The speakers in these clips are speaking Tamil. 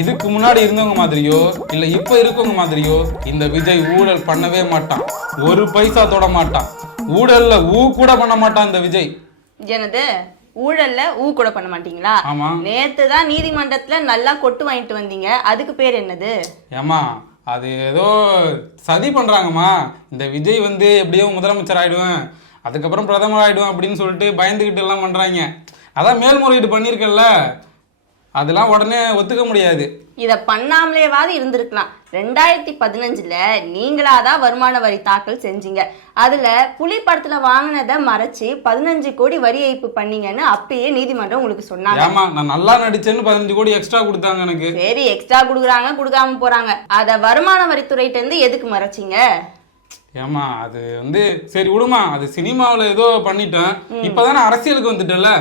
இதுக்கு முன்னாடி இருந்தவங்க மாதிரியோ இல்ல இப்ப இருக்கவங்க மாதிரியோ இந்த விஜய் ஊழல் பண்ணவே மாட்டான். ஒரு பைசா தொட மாட்டான். ஊழல்ல கூட பண்ண மாட்டான் இந்த விஜய். என்னது ஊழல்ல கூட பண்ண மாட்டீங்களா? ஆமா. நேத்து தான் நீதிமன்றத்துல நல்லா கொட்டு வாங்கிட்டு வந்தீங்க, அதுக்கு பேர் என்னது? ஏமா அது ஏதோ சதி பண்றாங்கம்மா. இந்த விஜய் வந்து எப்படியோ முதலமைச்சர் ஆயிடுவேன், அதுக்கப்புறம் பிரதமர் ஆயிடுவேன் அப்படின்னு சொல்லிட்டு பயந்துகிட்டு எல்லாம் பண்றாங்க. அதான் மேல்முறையீடு பண்ணிருக்கல, அதெல்லாம் உடனே ஒத்துக்க முடியாது. இத பண்ணாமலேவாது இருந்திருக்கலாம். 2015ல நீங்களாதான் வருமான வரி தாக்கல் செஞ்சீங்க. அதுல புலி படத்துல வாங்கினதை மறைச்சு 15 கோடி வரி ஏய்ப்பு பண்ணீங்கன்னு அப்பயே நீதிமன்றம் உங்களுக்கு சொன்னாங்க. ஆமா, நான் நல்லா நடிச்சேன்னு 15 கோடி எக்ஸ்ட்ரா கொடுத்தாங்க எனக்கு. சரி, எக்ஸ்ட்ரா கொடுக்குறாங்க, கொடுக்காம போறாங்க. அத வருமான வரித்துறையிட்ட இருந்து எதுக்கு மறைச்சிங்க? ஏமா அது வந்து சரி விடுமா, அது சினிமாவில் ஏதோ பண்ணிட்டேன். இப்பதானே அரசியலுக்கு வந்துட்டல.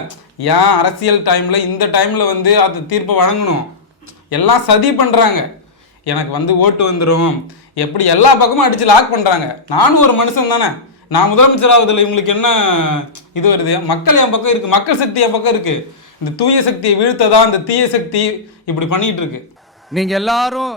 ஏன் அரசியல் டைம்ல இந்த டைம்ல வந்து அது தீர்ப்பை வழங்கணும்? எல்லாம் சதி பண்றாங்க. எனக்கு வந்து ஓட்டு வந்துடும் எப்படி எல்லா பக்கமும் அடிச்சு லாக் பண்றாங்க. நானும் ஒரு மனுஷன் தானே, நான் முதலமைச்சர் ஆகுதுல இவங்களுக்கு என்ன இது வருது? மக்கள் என் பக்கம் இருக்கு, மக்கள் சக்தி என் பக்கம் இருக்கு. இந்த தூய சக்தியை வீழ்த்ததா இந்த தீய சக்தி இப்படி பண்ணிட்டு இருக்கு. நீங்க எல்லாரும்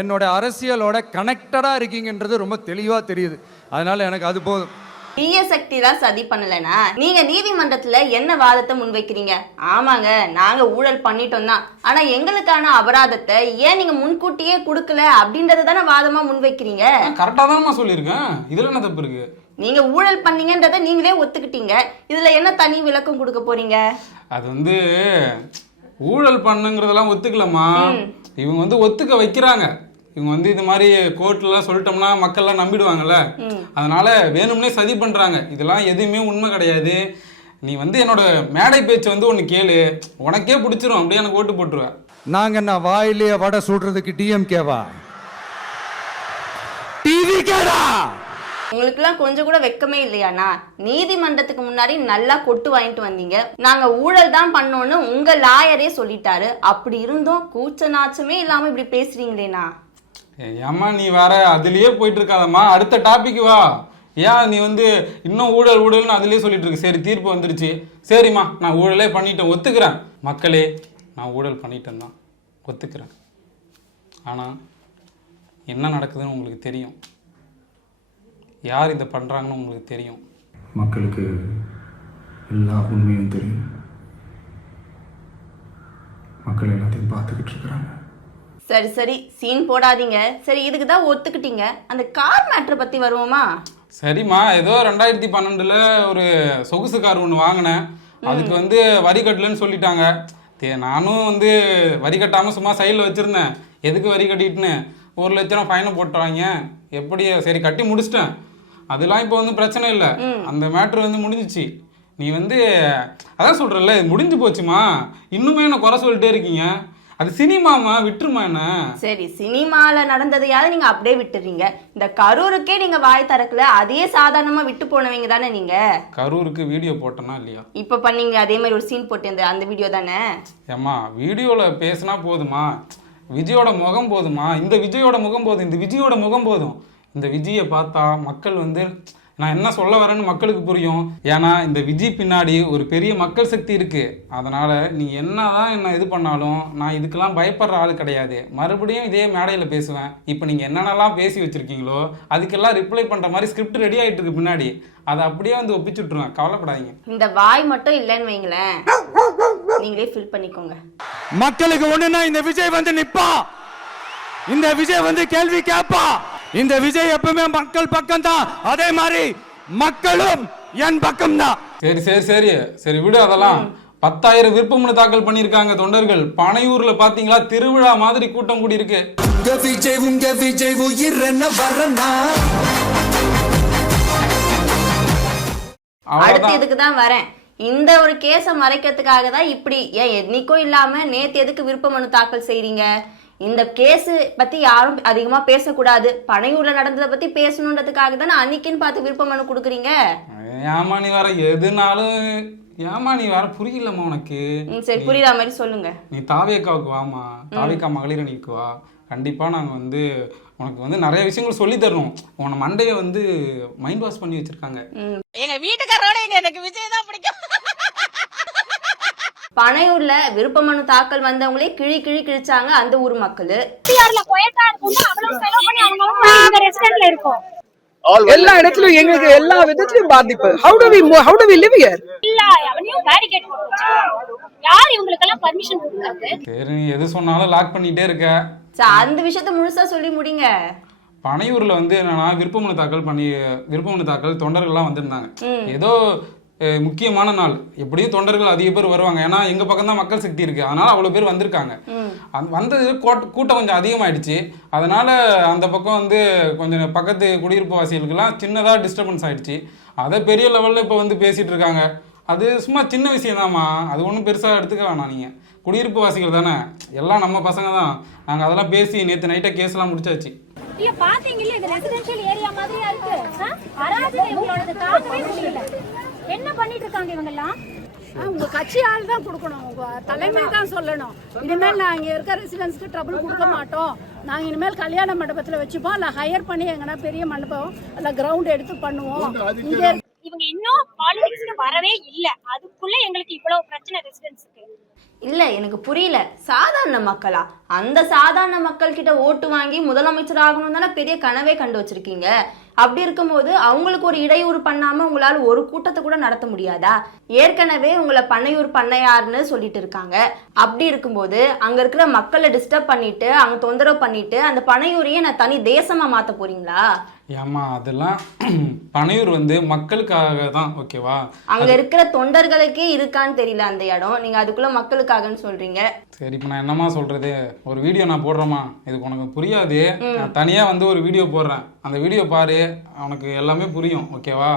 என்னோட அரசியலோட கனெக்டடா இருக்கீங்கன்றது ரொம்ப தெளிவா தெரியுது. அதனால எனக்கு அது போதும். தீய சக்தி தான் சதி பண்ணலனா நீங்க நீதிமன்றத்துல என்ன வாதத்தை முன்வைக்கிறீங்க? ஆமாங்க, நாங்க ஊழல் பண்ணிட்டோம் தான், ஆனா எங்களுக்கான அபராதத்தை ஏன் நீங்க முன்கூட்டியே கொடுக்கல அப்படின்றத தானே வாதமா முன்வைக்கிறீங்க. கரெக்டா தான் சொல்லியிருக்கேன், இதுல என்ன தப்பு இருக்கு? நீங்க ஊழல் பண்ணீங்கன்றத நீங்களே ஒத்துக்கிட்டீங்க, இதுல என்ன தனி விளக்கம் கொடுக்க போறீங்க? அது வந்து ஊழல் பண்ணுங்கிறதெல்லாம் ஒத்துக்கலமா. இவங்க வந்து ஒத்துக்க வைக்கிறாங்க. இவங்க வந்து இது மாதிரி கோர்ட்லாம் சொல்லிட்டோம்னா மக்கள்லாம் நம்பிடுவாங்கல்ல, அதனால வேணும்னே சதி பண்றாங்க. இதெல்லாம் எதுவுமே உண்மை கிடையாது. நீ வந்து என்னோட மேடை பேச்சு வந்து ஒன்று கேளு, உனக்கே பிடிச்சிரும், அப்படியே எனக்கு ஓட்டு போட்டுருவேன். நாங்க என்ன வாயிலேயே வடை சுடுறதுக்கு டிஎம்கேவா? டிவிகேடா? உங்களுக்குலாம் கொஞ்சம் கூட வெக்கமே இல்லையாண்ணா? நீதிமன்றத்துக்கு முன்னாடி நல்லா கொட்டு வாங்கிட்டு வந்தீங்க, நாங்க ஊழல் தான் பண்ணோன்னு உங்க லாயரே சொல்லிட்டாரு. அப்படி இருந்தும் கூச்ச நாச்சமே இல்லாம இப்படி பேசுறீங்களேண்ணா. ஏம்மா நீ வேற அதுலயே போயிட்டு இருக்காதம்மா, அடுத்த டாபிக் வா. ஏன் நீ வந்து இன்னும் ஊழல் ஊழல்னு அதுலயே சொல்லிட்டு இருக்கு? சரி, தீர்ப்பு வந்துருச்சு, சரிம்மா நான் ஊழலே பண்ணிட்டேன், ஒத்துக்கிறேன். மக்களே, நான் ஊழல் பண்ணிட்டேன் தான் ஒத்துக்கிறேன். ஆனால் என்ன நடக்குதுன்னு உங்களுக்கு தெரியும், யார் இதை பண்ணுறாங்கன்னு உங்களுக்கு தெரியும். மக்களுக்கு எல்லா உண்மையும் தெரியும். மக்கள் எல்லாத்தையும் பார்த்துக்கிட்டு இருக்கிறாங்க. சரி சரி, சீன் போடாதீங்க. சரி, இதுக்கு தான் ஒத்துக்கிட்டீங்க. அந்த கார் மேட்ரை பற்றி வருவோமா? சரிம்மா, ஏதோ 2012ல் ஒரு சொகுசு கார் ஒன்று வாங்கினேன், அதுக்கு வந்து வரி கட்டலன்னு சொல்லிட்டாங்க. நானும் வந்து வரி கட்டாமல் சும்மா சைடில் வச்சுருந்தேன். எதுக்கு வரி கட்டிட்டுன்னு 1 லட்சம் ஃபைனை போட்டுறாங்க. எப்படி சரி கட்டி முடிச்சிட்டேன். அதெல்லாம் இப்போ வந்து பிரச்சனை இல்லை, அந்த மேட்ரு வந்து முடிஞ்சிச்சு. நீ வந்து அதான் சொல்கிறல்ல, முடிஞ்சு போச்சுமா, இன்னுமே என்ன குறை சொல்லிட்டே இருக்கீங்க. அது சினிமாமா, விட்டுருமா என்ன? சரி, சினிமால நடந்ததையாவது நீங்க அப்படியே விட்டுறீங்க. இந்த கரூருக்கே நீங்க வாய் திறக்கல, அதே சாதாரணமா விட்டு போனவங்க தானே நீங்க. கரூருக்கு வீடியோ போட்டனா இல்லையா? இப்ப பண்ணீங்க அதே மாதிரி ஒரு சீன் போட்டு அந்த வீடியோ தானே. ஏம்மா வீடியோல பேசினா போதுமா? விஜயோட முகம் போதுமா? இந்த விஜயோட முகம் போதும், இந்த விஜயோட முகம் போதும். இந்த விஜயை பார்த்தா மக்கள் வந்து நான் என்ன சொல்ல வரேன்னு மக்களுக்கு புரியும். ஏன்னா இந்த விஜய் பின்னாடி ஒரு பெரிய மக்கள் சக்தி இருக்கு. அதனால நீ என்னதான் என்ன இது பண்ணாலும் நான் இதுக்கெல்லாம் பயப்படுற ஆள் கிடையாது. மறுபடியும் இதே மேடையில் பேசுவேன். இப்போ நீங்க என்னென்னலாம் பேசி வச்சிருக்கீங்களோ அதுக்கெல்லாம் ரிப்ளை பண்ற மாதிரி ஸ்கிரிப்ட் ரெடி ஆயிட்டு இருக்கு பின்னாடி, அதை அப்படியே வந்து ஒப்பிச்சுட்டுருவேன், கவலைப்படாதீங்க. இந்த வாய் மட்டும் இல்லைன்னு வைங்களேன், நீங்களே ஃபில் பண்ணிக்கோங்க. மக்களுக்கு ஒண்ணுன்னா இந்த விஜய் வந்து நிப்பா, இந்த விஜய் வந்து கேள்வி கேட்பா. இந்த விஜய் எப்பவுமே மக்கள் பக்கம் தான், அதே மாதிரி மக்களும் என் பக்கம் தான். சரி சரி சரி சரி விடு அதெல்லாம். 10,000 விருப்பமனு தாக்கல் பண்ணியிருக்காங்க தொண்டர்கள். பனையூர்ல பாத்தீங்களா, திருவிழா மாதிரி கூட்டம் கூடி இருக்கு. உங்க விஜய் உயிர் என்ன வரனா. அடுத்து இதுக்கு தான் வரேன். இந்த ஒரு கேஸை மறைக்கிறதுக்காக தான் இப்படி ஏன் என்னைக்கும் இல்லாம நேத்து எதுக்கு விருப்ப மனு தாக்கல் செய்றீங்க? இந்த கேஸ் பத்தி யாரும் அதிகமா பேசக்கூடாது, பனையூர்ல நடந்ததை பத்தி பேசணுன்றதுக்காக தானே அன்னைக்குன்னு பார்த்து விருப்ப மனு கொடுக்குறீங்க. ஏமா நீ வேற எதுனாலும், ஏமா நீ வேற புரியலம்மா உனக்கு. சரி, புரியுற மாதிரி சொல்லுங்க. நீ தாவேக்காவுக்கு வாமா, தாவேக்கா மகளிர் அணிக்கு வா. கண்டிப்பா நாங்க வந்து உனக்கு வந்து நிறைய விஷயங்கள் சொல்லி தரணும். உன மண்டையை வந்து மைண்ட் வாஷ் பண்ணி வச்சிருக்காங்க. எங்க வீட்டுக்காரோட எனக்கு விஜய் தான் பிடிக்கும். பனையூர்ல விருப்ப மனு தாக்கல் வந்தவங்களே கிழிச்சாங்க அந்த ஊர் மக்கள். எல்லா இடத்துலயும் எங்களுக்கு எல்லா விதத்திலயும் பாதிப்பு. How do we live here? யார் இவங்களுக்கெல்லாம் பர்மிஷன் கொடுத்தாங்க? சரி, நீ எது சொன்னாலும் லாக் பண்ணிட்டே இருக்க. அந்த விஷயத்த முழுசா சொல்லி முடிங்க. பனையூர்ல வந்து என்னன்னா விருப்பமனு தாக்கல் தொண்டர்கள்லாம் வந்திருந்தாங்க. ஏதோ முக்கியமான நாள், எப்படியும் தொண்டர்கள் அதிக பேர் வருவாங்க. ஏன்னா எங்க பக்கம் தான் மக்கள் சக்தி இருக்கு, அதனால அவ்வளவு பேர் வந்திருக்காங்க. வந்தது கூட்டம் கொஞ்சம் அதிகமாயிடுச்சு. அதனால அந்த பக்கம் வந்து கொஞ்சம் பக்கத்து குடியிருப்பு வாசிகளுக்கெல்லாம் சின்னதா டிஸ்டர்பன்ஸ் ஆயிடுச்சு. அதை பெரிய லெவல்ல இப்போ வந்து பேசிட்டு இருக்காங்க. அது சும்மா சின்ன விஷயம் தான்மா, அது ஒன்றும் பெருசா எடுத்துக்க வேணாம். நீங்க குடியிருப்பு வாசிகள் தானே, எல்லாம் நம்ம பசங்க தான். நாங்க அதெல்லாம் பேசி நேற்று நைட்டே கேஸ் எல்லாம் முடிச்சாச்சு. பாத்தீங்கல்ல, இது ரெசிடென்ஷியல் ஏரியா மாதிரியா இருக்கு. அராஜகம் இவங்களோட தாக்கவே முடியல. என்ன பண்ணிட்டு இருக்காங்க இவங்க எல்லாம்? உங்க கட்சி ஆள் தான் கொடுக்கணும், உங்க தலைமை தான் சொல்லணும். இனிமேல் நாங்க இருக்க ரெசிடென்ஸ்க்கு ட்ரபிள் கொடுக்க மாட்டோம், நாங்க இனிமேல் கல்யாண மண்டபத்துல வச்சுப்போம், இல்ல ஹையர் பண்ணி எங்கன்னா பெரிய மண்டபம் இல்ல கிரவுண்ட் எடுத்து பண்ணுவோம். இவங்க இன்னும் பாலிடிக்ஸ்க்கு வரவே இல்ல, அதுக்குள்ள எங்களுக்கு இவ்வளவு பிரச்சனை ரெசிடென்ஸ்க்கு. இல்ல, எனக்கு புரியல. சாதாரண மக்களா? அந்த சாதாரண மக்கள் கிட்ட ஓட்டு வாங்கி முதலமைச்சர் ஆகணும் தானே பெரிய கனவே கண்டு வச்சிருக்கீங்க. அப்படி இருக்கும்போது அவங்களுக்கு ஒரு இடையூறு பண்ணாம உங்களால ஒரு கூட்டத்தை கூட நடத்த முடியாதா? ஏற்கனவே உங்களை பனையூர் பண்ணையாருன்னு சொல்லிட்டு இருக்காங்க. அப்படி இருக்கும்போது அங்க இருக்கிற மக்களை டிஸ்டர்ப் பண்ணிட்டு, அங்க தொந்தரவு பண்ணிட்டு, அந்த பனையூரையே நான் தனி தேசமா மாத்த போறீங்களா? ஏமா, அதெல்லாம் பனையூர் வந்து மக்களுக்காக தான், ஓகேவா? அங்க இருக்கிற தொண்டர்களுக்கே இருக்கான்னு தெரியல அந்த இடம், நீங்க அதுக்குள்ள மக்களுக்காகன்னு சொல்றீங்க. சரி, இப்போ நான் என்னமா சொல்றது? ஒரு வீடியோ நான் போடுறேமா, இதுக்கு உனக்கு புரியாது. நான் தனியா வந்து ஒரு வீடியோ போடுறேன், அந்த வீடியோ பாரு, உனக்கு எல்லாமே புரியும், ஓகேவா?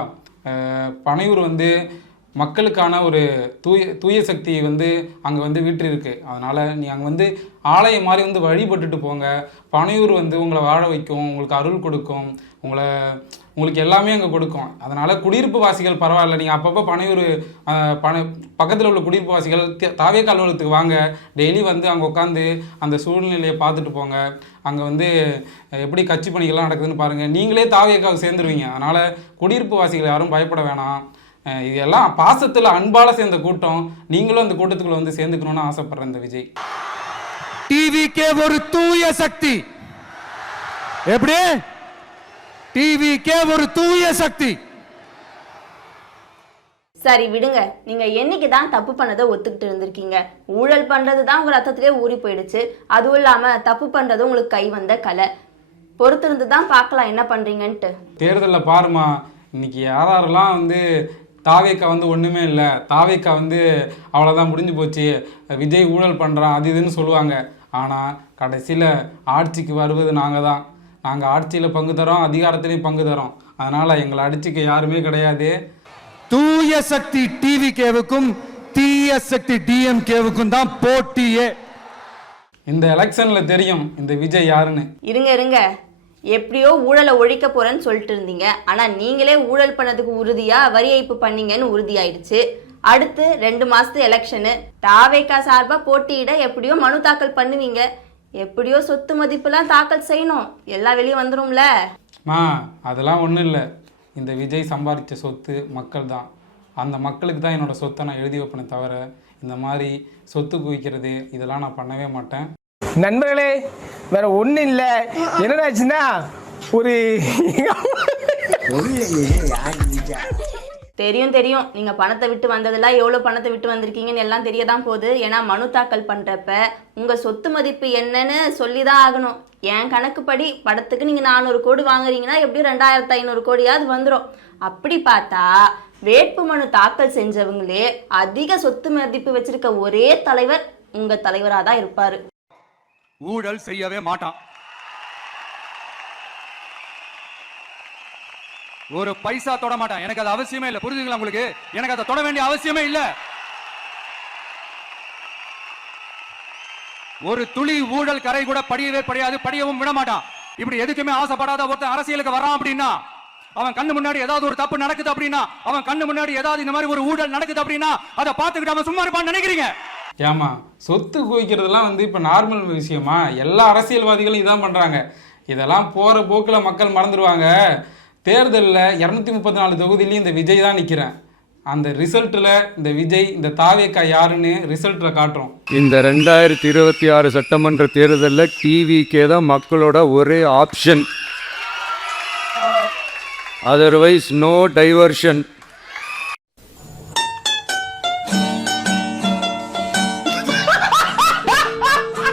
பனையூர் வந்து மக்களுக்கான ஒரு தூய சக்தி வந்து அங்கே வந்து வீற்றிருக்கு. அதனால் நீ அங்கே வந்து ஆலயம் மாதிரி வந்து வழிபட்டுட்டு போங்க. பனையூர் வந்து உங்களை வாழ வைக்கும், உங்களுக்கு அருள் கொடுக்கும், உங்களுக்கு எல்லாமே அங்கே கொடுக்கும். அதனால் குடியிருப்பு வாசிகள் பரவாயில்ல, நீங்கள் அப்பப்போ பனையூர் பக்கத்தில் உள்ள குடியிருப்பு வாசிகள் தாவேக்கா அலுவலகத்துக்கு வாங்க. டெய்லி வந்து அங்கே உட்காந்து அந்த சூழ்நிலையை பார்த்துட்டு போங்க. அங்கே வந்து எப்படி கட்சி பணிகள்லாம் நடக்குதுன்னு பாருங்கள். நீங்களே தாவேக்காவுக்கு சேர்ந்துருவீங்க. அதனால் குடியிருப்பு வாசிகள் யாரும் பயப்பட வேணாம். இதெல்லாம் பாசத்தில் அன்பால சேர்ந்த கூட்டம். நீங்களும் அந்த கூட்டத்துக்குள்ள வந்து சேர்ந்துக்கணும்னு ஆசைப்படுறேன். இந்த விஜய் டிவிக்கே ஒரு தூய சக்தி. எப்படி? டிவிக்கே ஒரு தூய சக்தி. சரி விடுங்க, நீங்க என்னைக்கு தான் தப்பு பண்ணதை ஒத்துக்கிட்டு இருந்திருக்கீங்க? ஊழல் பண்றது தான் உங்க ரத்தத்திலே ஊறி போயிடுச்சு. அதுவும் இல்லாம தப்பு பண்றது உங்களுக்கு கை வந்த கலை. பொறுத்திருந்து தான் பார்க்கலாம் என்ன பண்றீங்கன்ட்டு. தேர்தலில் பாருமா, இன்னைக்கு யாரெல்லாம் வந்து தாவேக்கா வந்து ஒன்றுமே இல்லை, தாவேக்கா வந்து அவ்வளோதான் முடிஞ்சு போச்சு, விஜய் ஊழல் பண்ணுறான் அது இதுன்னு சொல்லுவாங்க. ஆனால் கடைசியில் ஆட்சிக்கு வருவது நாங்கள் தான். நாங்கள் ஆட்சியில் பங்கு தரோம், அதிகாரத்திலையும் பங்கு தரோம். அதனால் எங்களை அடிச்சுக்க யாருமே கிடையாது. தூய சக்தி டிவிகேவுக்கும் தீய சக்தி டிஎம்கேவுக்கும் தான் போட்டியே. இந்த எலெக்ஷனில் தெரியும் இந்த விஜய் யாருன்னு. இருங்க, எப்படியோ ஊழலை ஒழிக்க போறேன்னு சொல்லிட்டு இருந்தீங்க. ஆனா நீங்களே ஊழல் பண்ணதுக்கு உறுதியா வரி ஏய்ப்பு பண்ணீங்கன்னு உறுதியாயிடுச்சு. அடுத்து 2 மாசத்து எலெக்ஷனு. தாவேக்கா சார்பா போட்டியிட எப்படியோ மனு தாக்கல் பண்ணுவீங்க. எப்படியோ சொத்து மதிப்புலாம் தாக்கல் செய்யணும், எல்லாம் வெளியே வந்துரும்ல. அதெல்லாம் ஒன்றும் இல்லை. இந்த விஜய் சம்பாதிச்ச சொத்து மக்கள் தான். அந்த மக்களுக்கு தான் என்னோட சொத்தை நான் எழுதி வைப்பேனே தவிர இந்த மாதிரி சொத்து குவிக்கிறது இதெல்லாம் நான் பண்ணவே மாட்டேன். நண்பர்களே, வேற ஒன்றும் இல்லை. என்னடாச்சுன்னா ஒரு தெரியும் நீங்க பணத்தை விட்டு வந்ததெல்லாம் எவ்வளவு பணத்தை விட்டு வந்திருக்கீங்கன்னு எல்லாம் தெரியதான் போகுது. ஏன்னா மனு தாக்கல் பண்றப்ப உங்க சொத்து மதிப்பு என்னன்னு சொல்லிதான் ஆகணும். என் கணக்குப்படி படத்துக்கு நீங்க 400 கோடி வாங்குறீங்கன்னா எப்படியும் 2500 கோடியாவது வந்துடும். அப்படி பார்த்தா வேட்பு மனு தாக்கல் செஞ்சவங்களே அதிக சொத்து மதிப்பு வச்சிருக்க ஒரே தலைவர் உங்க தலைவராக தான் இருப்பாரு. ஊழல் செய்யவே மாட்டான். ஒரு பைசா தொட மாட்டான். எனக்கு அது அவசியமே இல்லை. புரிஞ்சுங்களா உங்களுக்கு? எனக்கு அதை தொட வேண்டிய அவசியமே இல்லை. ஒரு துளி ஊழல் கரை கூட படியவே படியாது, படியவும் விட மாட்டான். இப்படி எதுக்குமே ஆசைப்படாத ஒருத்தன் அரசியலுக்கு வரான் அப்படின்னா, அவன் கண்ணு முன்னாடி ஏதாவது ஒரு தப்பு நடக்குது அப்படின்னா, அவன் கண்ணு முன்னாடி ஏதாவது இந்த மாதிரி ஒரு ஊழல் நடக்குது அப்படின்னா அதை பார்த்துக்கிட்டு அவன் சும்மா இருப்பான்னு நினைக்கிறீங்க? ஏமா, சொத்து குவிக்கிறதுலாம் வந்து இப்போ நார்மல் விஷயமா? எல்லா அரசியல்வாதிகளும் இதான் பண்ணுறாங்க. இதெல்லாம் போகிற போக்கில் மக்கள் மறந்துடுவாங்க. தேர்தலில் 234 தொகுதியிலையும் இந்த விஜய் தான் நிற்கிறேன். அந்த ரிசல்ட்டில் இந்த விஜய் இந்த தாவேக்கா யாருன்னு ரிசல்ட்டில் காட்டுறோம். இந்த 2026 சட்டமன்ற தேர்தலில் டிவிக்கே தான் மக்களோட ஒரே ஆப்ஷன். Otherwise no diversion.